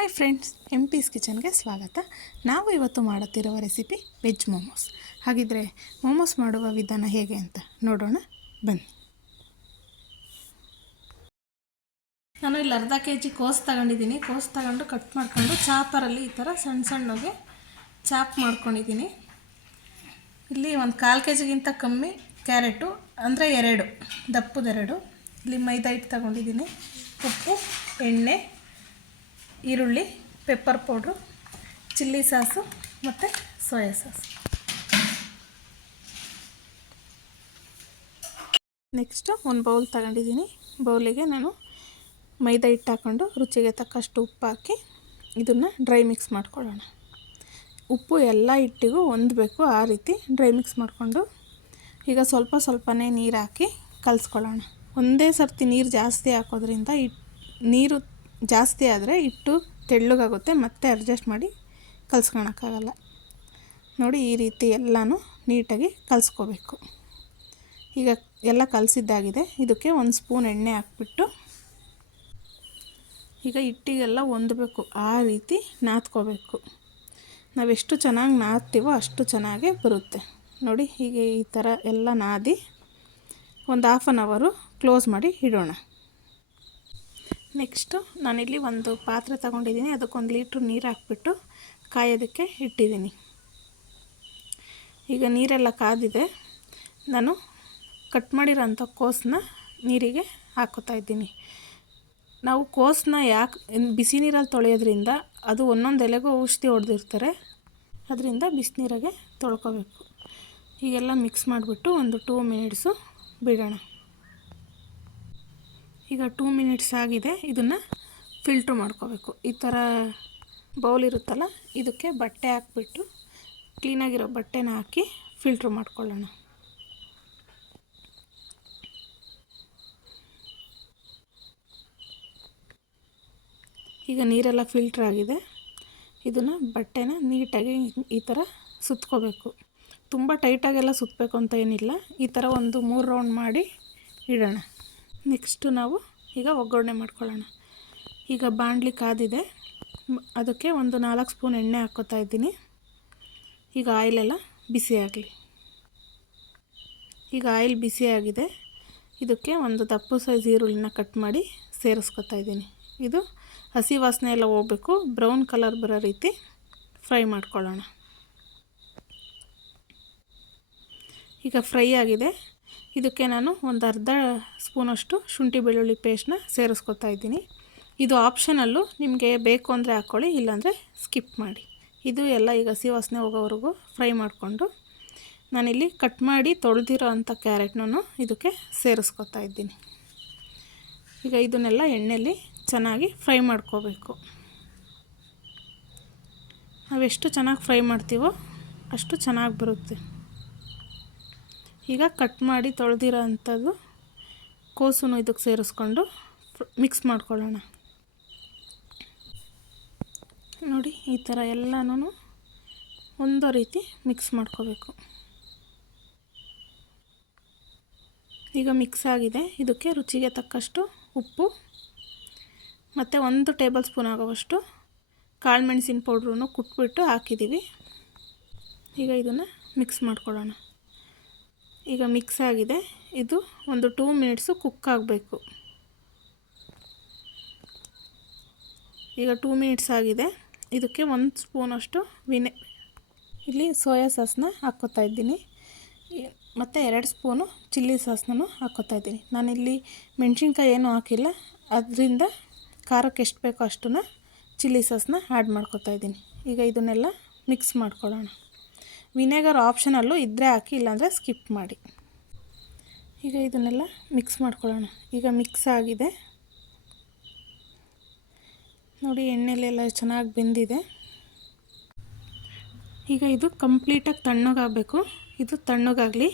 Hi friends ಎಂ ಪೀಸ್ ಕಿಚನ್ಗೆ ಸ್ವಾಗತ. ನಾವು ಇವತ್ತು ಮಾಡುತ್ತಿರುವ ರೆಸಿಪಿ ವೆಜ್ ಮೋಮೋಸ್ ಹಾಗಿದ್ರೆ ಮೋಮೋಸ್ ಮಾಡುವ ವಿಧಾನ ಹೇಗೆ ಅಂತ ನೋಡೋಣ. ಬನ್ನಿ. ನಾನು ಇಲ್ಲಿ ಅರ್ಧ ಕೆ ಜಿ ಕೋಸ್ ತಗೊಂಡಿದ್ದೀನಿ. ಕೋಸ್ ತಗೊಂಡು ಕಟ್ ಮಾಡ್ಕೊಂಡು ಚಾಪರಲ್ಲಿ ಈ ಥರ ಸಣ್ಣ ಸಣ್ಣಗೆ ಚಾಪ್ ಮಾಡ್ಕೊಂಡಿದ್ದೀನಿ. ಇಲ್ಲಿ ಒಂದು ಕಾಲು ಕೆ ಜಿಗಿಂತ ಕಮ್ಮಿ ಕ್ಯಾರೆಟು, ಅಂದರೆ ಎರಡು, ದಪ್ಪದೆರಡು. ಇಲ್ಲಿ ಮೈದಾ ಹಿಟ್ಟು ತಗೊಂಡಿದ್ದೀನಿ. ಉಪ್ಪು, ಎಣ್ಣೆ ಈರುಳ್ಳಿ ಪೆಪ್ಪರ್ ಪೌಡ್ರು ಚಿಲ್ಲಿ ಸಾಸು ಮತ್ತು ಸೋಯಾ ಸಾಸ್ ನೆಕ್ಸ್ಟು ಒಂದು ಬೌಲ್ ತಗೊಂಡಿದ್ದೀನಿ. ಬೌಲಿಗೆ ನಾನು ಮೈದಾ ಹಿಟ್ಟು ಹಾಕ್ಕೊಂಡು ರುಚಿಗೆ ತಕ್ಕಷ್ಟು ಉಪ್ಪು ಹಾಕಿ ಇದನ್ನು ಡ್ರೈ ಮಿಕ್ಸ್ ಮಾಡ್ಕೊಳ್ಳೋಣ. ಉಪ್ಪು ಎಲ್ಲ ಹಿಟ್ಟಿಗೂ ಹೊಂದಬೇಕು ಆ ರೀತಿ ಡ್ರೈ ಮಿಕ್ಸ್ ಮಾಡಿಕೊಂಡು ಈಗ ಸ್ವಲ್ಪ ಸ್ವಲ್ಪನೇ ನೀರು ಹಾಕಿ ಕಲಿಸ್ಕೊಳ್ಳೋಣ. ಒಂದೇ ಸರ್ತಿ ನೀರು ಜಾಸ್ತಿ ಹಾಕೋದ್ರಿಂದ ಹಿಟ್ ನೀರು ಜಾಸ್ತಿ ಆದರೆ ಹಿಟ್ಟು ತೆಳ್ಳಗಾಗುತ್ತೆ, ಮತ್ತೆ ಅಡ್ಜಸ್ಟ್ ಮಾಡಿ ಕಲ್ಸ್ಕೊಳಕ್ಕಾಗಲ್ಲ. ನೋಡಿ ಈ ರೀತಿ ಎಲ್ಲನೂ ನೀಟಾಗಿ ಕಲಿಸ್ಕೋಬೇಕು. ಈಗ ಎಲ್ಲ ಕಲಸಿದ್ದಾಗಿದೆ. ಇದಕ್ಕೆ ಒಂದು ಸ್ಪೂನ್ ಎಣ್ಣೆ ಹಾಕ್ಬಿಟ್ಟು ಈಗ ಹಿಟ್ಟಿಗೆಲ್ಲ ಹೊಂದಬೇಕು. ಆ ರೀತಿ ನಾದ್ಕೋಬೇಕು. ನಾವೆಷ್ಟು ಚೆನ್ನಾಗಿ ನಾದ್ತೀವೋ ಅಷ್ಟು ಚೆನ್ನಾಗೇ ಬರುತ್ತೆ. ನೋಡಿ ಹೀಗೆ ಈ ಥರ ಎಲ್ಲ ನಾದಿ ಒಂದು ಹಾಫ್ ಆನ್ ಅವರು ಕ್ಲೋಸ್ ಮಾಡಿ ಇಡೋಣ. ನೆಕ್ಸ್ಟು ನಾನಿಲ್ಲಿ ಒಂದು ಪಾತ್ರೆ ತಗೊಂಡಿದ್ದೀನಿ. ಅದಕ್ಕೊಂದು ಲೀಟ್ರ್ ನೀರು ಹಾಕ್ಬಿಟ್ಟು ಕಾಯೋದಕ್ಕೆ ಇಟ್ಟಿದ್ದೀನಿ. ಈಗ ನೀರೆಲ್ಲ ಕಾದಿದೆ. ನಾನು ಕಟ್ ಮಾಡಿರೋಂಥ ಕೋಸನ್ನ ನೀರಿಗೆ ಹಾಕೋತಾ ಇದ್ದೀನಿ. ನಾವು ಕೋಸನ್ನ ಯಾಕೆ, ಬಿಸಿ ನೀರಲ್ಲಿ ತೊಳೆಯೋದ್ರಿಂದ ಅದು ಒಂದೊಂದು ಎಲೆಗೂ ಔಷಧಿ ಹೊಡೆದಿರ್ತಾರೆ. ಅದರಿಂದ ಬಿಸಿನೀರಾಗೆ ತೊಳ್ಕೊಬೇಕು. ಹೀಗೆಲ್ಲ ಮಿಕ್ಸ್ ಮಾಡಿಬಿಟ್ಟು ಒಂದು ಟೂ ಮಿನಿಟ್ಸು ಬಿಡೋಣ. ಈಗ ಟೂ ಮಿನಿಟ್ಸ್ ಆಗಿದೆ. ಇದನ್ನು ಫಿಲ್ಟ್ರ್ ಮಾಡ್ಕೋಬೇಕು. ಈ ಥರ ಬೌಲ್ ಇರುತ್ತಲ್ಲ, ಇದಕ್ಕೆ ಬಟ್ಟೆ ಹಾಕ್ಬಿಟ್ಟು ಕ್ಲೀನಾಗಿರೋ ಬಟ್ಟೆನ ಹಾಕಿ ಫಿಲ್ಟ್ರ್ ಮಾಡ್ಕೊಳ್ಳೋಣ. ಈಗ ನೀರೆಲ್ಲ ಫಿಲ್ಟ್ರ್ ಆಗಿದೆ. ಇದನ್ನು ಬಟ್ಟೆನ ನೀಟಾಗಿ ಈ ಥರ ಸುತ್ಕೋಬೇಕು. ತುಂಬ ಟೈಟಾಗೆಲ್ಲ ಸುತ್ತಬೇಕು ಅಂತ ಏನಿಲ್ಲ. ಈ ಥರ ಒಂದು ಮೂರು ರೌಂಡ್ ಮಾಡಿ ಇಡೋಣ. ನೆಕ್ಸ್ಟು ನಾವು ಈಗ ಒಗ್ಗರಣೆ ಮಾಡ್ಕೊಳ್ಳೋಣ. ಈಗ ಬಾಣಲಿ ಕಾದಿದೆ. ಅದಕ್ಕೆ ಒಂದು ನಾಲ್ಕು ಸ್ಪೂನ್ ಎಣ್ಣೆ ಹಾಕ್ಕೋತಾ ಇದ್ದೀನಿ. ಈಗ ಆಯಿಲೆಲ್ಲ ಬಿಸಿ ಆಗಲಿ. ಈಗ ಆಯಿಲ್ ಬಿಸಿಯಾಗಿದೆ ಇದಕ್ಕೆ ಒಂದು ದಪ್ಪು ಸೈಜ್ ಈರುಳ್ಳಿನ ಕಟ್ ಮಾಡಿ ಸೇರಿಸ್ಕೊತಾ ಇದ್ದೀನಿ. ಇದು ಹಸಿ ವಾಸನೆ ಎಲ್ಲ ಹೋಗ್ಬೇಕು. ಬ್ರೌನ್ ಕಲರ್ ಬರೋ ರೀತಿ ಫ್ರೈ ಮಾಡ್ಕೊಳ್ಳೋಣ. ಈಗ ಫ್ರೈ ಆಗಿದೆ. ಇದಕ್ಕೆ ನಾನು ಒಂದು ಅರ್ಧ ಸ್ಪೂನಷ್ಟು ಶುಂಠಿ ಬೆಳ್ಳುಳ್ಳಿ ಪೇಸ್ಟ್ನ ಸೇರಿಸ್ಕೊತಾ ಇದ್ದೀನಿ. ಇದು ಆಪ್ಷನಲ್ಲು ನಿಮಗೆ ಬೇಕು ಅಂದರೆ ಹಾಕ್ಕೊಳ್ಳಿ, ಇಲ್ಲಾಂದರೆ ಸ್ಕಿಪ್ ಮಾಡಿ. ಇದು ಎಲ್ಲ ಈಗ ಹಸಿ ವಾಸನೆ ಹೋಗೋವರೆಗೂ ಫ್ರೈ ಮಾಡಿಕೊಂಡು ನಾನಿಲ್ಲಿ ಕಟ್ ಮಾಡಿ ತೊಳೆದಿರೋ ಅಂಥ ಕ್ಯಾರೆಟ್ನೂ ಇದಕ್ಕೆ ಸೇರಿಸ್ಕೊತಾ ಇದ್ದೀನಿ. ಈಗ ಇದನ್ನೆಲ್ಲ ಎಣ್ಣೆಯಲ್ಲಿ ಚೆನ್ನಾಗಿ ಫ್ರೈ ಮಾಡ್ಕೋಬೇಕು. ನಾವೆಷ್ಟು ಚೆನ್ನಾಗಿ ಫ್ರೈ ಮಾಡ್ತೀವೋ ಅಷ್ಟು ಚೆನ್ನಾಗಿ ಬರುತ್ತೆ. ಈಗ ಕಟ್ ಮಾಡಿ ತೊಳೆದಿರೋ ಅಂಥದ್ದು ಕೋಸುನು ಇದಕ್ಕೆ ಸೇರಿಸ್ಕೊಂಡು ಮಿಕ್ಸ್ ಮಾಡ್ಕೊಳ್ಳೋಣ. ನೋಡಿ, ಈ ಥರ ಎಲ್ಲನೂ ಒಂದೋ ರೀತಿ ಮಿಕ್ಸ್ ಮಾಡ್ಕೋಬೇಕು. ಈಗ ಮಿಕ್ಸ್ ಆಗಿದೆ. ಇದಕ್ಕೆ ರುಚಿಗೆ ತಕ್ಕಷ್ಟು ಉಪ್ಪು, ಮತ್ತು ಒಂದು ಟೇಬಲ್ ಸ್ಪೂನ್ ಆಗೋವಷ್ಟು ಕಾಳು ಮೆಣಸಿನ ಪೌಡ್ರೂ ಕುಟ್ಬಿಟ್ಟು ಹಾಕಿದ್ದೀವಿ. ಈಗ ಇದನ್ನು ಮಿಕ್ಸ್ ಮಾಡ್ಕೊಳ್ಳೋಣ. ಈಗ ಮಿಕ್ಸ್ ಆಗಿದೆ. ಇದು ಒಂದು ಟೂ ಮಿನಿಟ್ಸು ಕುಕ್ ಆಗಬೇಕು. ಈಗ ಟೂ ಮಿನಿಟ್ಸ್ ಆಗಿದೆ. ಇದಕ್ಕೆ ಒಂದು ಸ್ಪೂನಷ್ಟು ವಿನೆ, ಇಲ್ಲಿ ಸೋಯಾ ಸಾಸನ್ನ ಹಾಕ್ಕೋತಾ ಇದ್ದೀನಿ. ಮತ್ತು ಎರಡು ಸ್ಪೂನು ಚಿಲ್ಲಿ ಸಾಸ್ನೂ ಹಾಕ್ಕೋತಾ ಇದ್ದೀನಿ. ನಾನಿಲ್ಲಿ ಮೆಣಸಿನ್ಕಾಯಿ ಏನೂ ಹಾಕಿಲ್ಲ. ಅದರಿಂದ ಖಾರಕ್ಕೆ ಎಷ್ಟು ಬೇಕೋ ಅಷ್ಟನ್ನು ಚಿಲ್ಲಿ ಸಾಸನ್ನ ಆ್ಯಡ್ ಮಾಡ್ಕೋತಾ ಇದ್ದೀನಿ. ಈಗ ಇದನ್ನೆಲ್ಲ ಮಿಕ್ಸ್ ಮಾಡ್ಕೊಳ್ಳೋಣ. ವಿನೆಗರ್ ಆಪ್ಷನಲ್ಲೂ ಇದ್ದರೆ ಹಾಕಿ, ಇಲ್ಲಾಂದರೆ ಸ್ಕಿಪ್ ಮಾಡಿ. ಈಗ ಇದನ್ನೆಲ್ಲ ಮಿಕ್ಸ್ ಮಾಡ್ಕೊಳ್ಳೋಣ. ಈಗ ಮಿಕ್ಸ್ ಆಗಿದೆ. ನೋಡಿ, ಎಣ್ಣೆಲೆಲ್ಲ ಚೆನ್ನಾಗಿ ಬೆಂದಿದೆ. ಈಗ ಇದು ಕಂಪ್ಲೀಟಾಗಿ ತಣ್ಣಗಾಗಬೇಕು. ಇದು ತಣ್ಣಗಾಗಲಿ,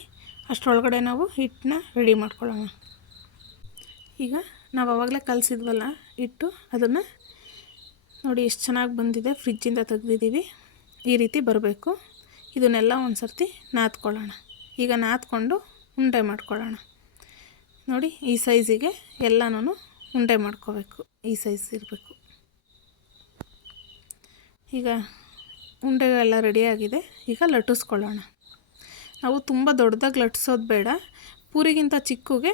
ಅಷ್ಟರೊಳಗಡೆ ನಾವು ಹಿಟ್ಟನ್ನ ರೆಡಿ ಮಾಡ್ಕೊಳ್ಳೋಣ. ಈಗ ನಾವು ಆವಾಗಲೇ ಕಲಸಿದ್ವಲ್ಲ, ಹಿಟ್ಟು ಅದನ್ನು ನೋಡಿ, ಎಷ್ಟು ಚೆನ್ನಾಗಿ ಬಂದಿದೆ ಫ್ರಿಜ್ಜಿಂದ ತೆಗೆದಿದ್ದೀವಿ. ಈ ರೀತಿ ಬರಬೇಕು. ಇದನ್ನೆಲ್ಲ ಒಂದು ಸರ್ತಿ ನಾದ್ಕೊಳ್ಳೋಣ. ಈಗ ನಾದ್ಕೊಂಡು ಉಂಡೆ ಮಾಡ್ಕೊಳ್ಳೋಣ. ನೋಡಿ, ಈ ಸೈಜಿಗೆ ಎಲ್ಲನೂ ಉಂಡೆ ಮಾಡ್ಕೋಬೇಕು. ಈ ಸೈಜ್ ಇರಬೇಕು. ಈಗ ಉಂಡೆಗಳೆಲ್ಲ ರೆಡಿಯಾಗಿದೆ ಈಗ ಲಟ್ಟಿಸ್ಕೊಳ್ಳೋಣ. ನಾವು ತುಂಬ ದೊಡ್ಡದಾಗಿ ಲಟ್ಟಿಸೋದು ಬೇಡ. ಪೂರಿಗಿಂತ ಚಿಕ್ಕಗೆ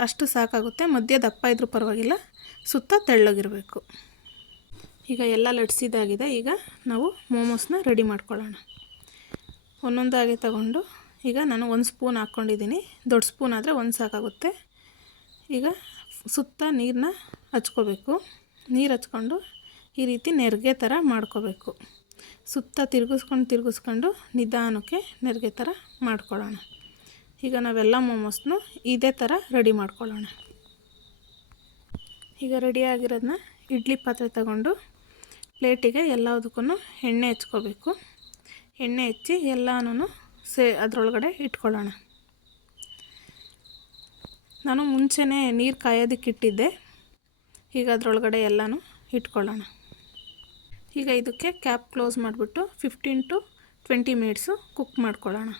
ಅಷ್ಟು ಸಾಕಾಗುತ್ತೆ. ಮಧ್ಯ ದಪ್ಪ ಇದ್ರೂ ಪರವಾಗಿಲ್ಲ. ಸುತ್ತ ತೆಳ್ಳಗಿರಬೇಕು. ಈಗ ಎಲ್ಲ ಲಟ್ಸಿದಾಗಿದೆ ಈಗ ನಾವು ಮೋಮೋಸ್ನ ರೆಡಿ ಮಾಡ್ಕೊಳ್ಳೋಣ. ಒಂದೊಂದಾಗಿ ತಗೊಂಡು ಈಗ ನಾನು ಒಂದು ಸ್ಪೂನ್ ಹಾಕ್ಕೊಂಡಿದ್ದೀನಿ. ದೊಡ್ಡ ಸ್ಪೂನ್ ಆದರೆ ಒಂದು ಸಾಕಾಗುತ್ತೆ. ಈಗ ಸುತ್ತ ನೀರನ್ನ ಹಚ್ಕೋಬೇಕು. ನೀರು ಹಚ್ಕೊಂಡು ಈ ರೀತಿ ನೆರಿಗೆ ಥರ ಮಾಡ್ಕೋಬೇಕು. ಸುತ್ತ ತಿರುಗಿಸ್ಕೊಂಡು ತಿರುಗಿಸ್ಕೊಂಡು ನಿಧಾನಕ್ಕೆ ನೆರಿಗೆ ಥರ ಮಾಡ್ಕೊಳ್ಳೋಣ. ಈಗ ನಾವೆಲ್ಲ ಮೋಮೋಸ್ನು ಇದೇ ಥರ ರೆಡಿ ಮಾಡ್ಕೊಳ್ಳೋಣ. ಈಗ ರೆಡಿಯಾಗಿರೋದನ್ನ ಇಡ್ಲಿ ಪಾತ್ರೆ ತಗೊಂಡು ಪ್ಲೇಟಿಗೆ ಎಲ್ಲದಕ್ಕೂ ಎಣ್ಣೆ ಹಚ್ಕೋಬೇಕು. ಎಣ್ಣೆ ಹೆಚ್ಚಿ ಎಲ್ಲನೂ ಸೇ ಅದರೊಳಗಡೆ ಇಟ್ಕೊಳ್ಳೋಣ. ನಾನು ಮುಂಚೆನೇ ನೀರು ಕಾಯೋದಕ್ಕೆ ಇಟ್ಟಿದ್ದೆ. ಈಗ ಅದರೊಳಗಡೆ ಎಲ್ಲನೂ ಇಟ್ಕೊಳ್ಳೋಣ. ಈಗ ಇದಕ್ಕೆ ಕ್ಯಾಪ್ ಕ್ಲೋಸ್ ಮಾಡಿಬಿಟ್ಟು fifteen to twenty minutes cook ಮಾಡ್ಕೊಳ್ಳೋಣ.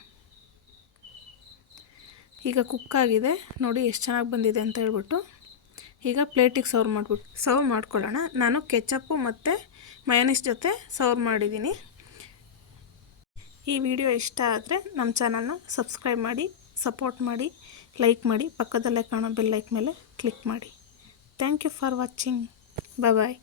ಈಗ ಕುಕ್ ಆಗಿದೆ. ನೋಡಿ ಎಷ್ಟು ಚೆನ್ನಾಗಿ ಬಂದಿದೆ ಅಂತ ಹೇಳ್ಬಿಟ್ಟು. ಈಗ ಪ್ಲೇಟಿಗೆ ಸರ್ವ್ ಮಾಡಿಬಿಟ್ಟು ಸರ್ವ್ ಮಾಡ್ಕೊಳ್ಳೋಣ. ನಾನು ಕೆಚಪ್ಪು ಮತ್ತು ಮಯನೀಸ್ ಜೊತೆ ಸರ್ವ್ ಮಾಡಿದ್ದೀನಿ. ಈ ವಿಡಿಯೋ ಇಷ್ಟ ಆದರೆ ನಮ್ಮ ಚಾನಲ್ನ ಸಬ್ಸ್ಕ್ರೈಬ್ ಮಾಡಿ, ಸಪೋರ್ಟ್ ಮಾಡಿ, ಲೈಕ್ ಮಾಡಿ, ಪಕ್ಕದಲ್ಲೇ ಕಾಣೋ ಬೆಲ್ ಲೈಕ್ ಮೇಲೆ ಕ್ಲಿಕ್ ಮಾಡಿ. Thank you for watching. Bye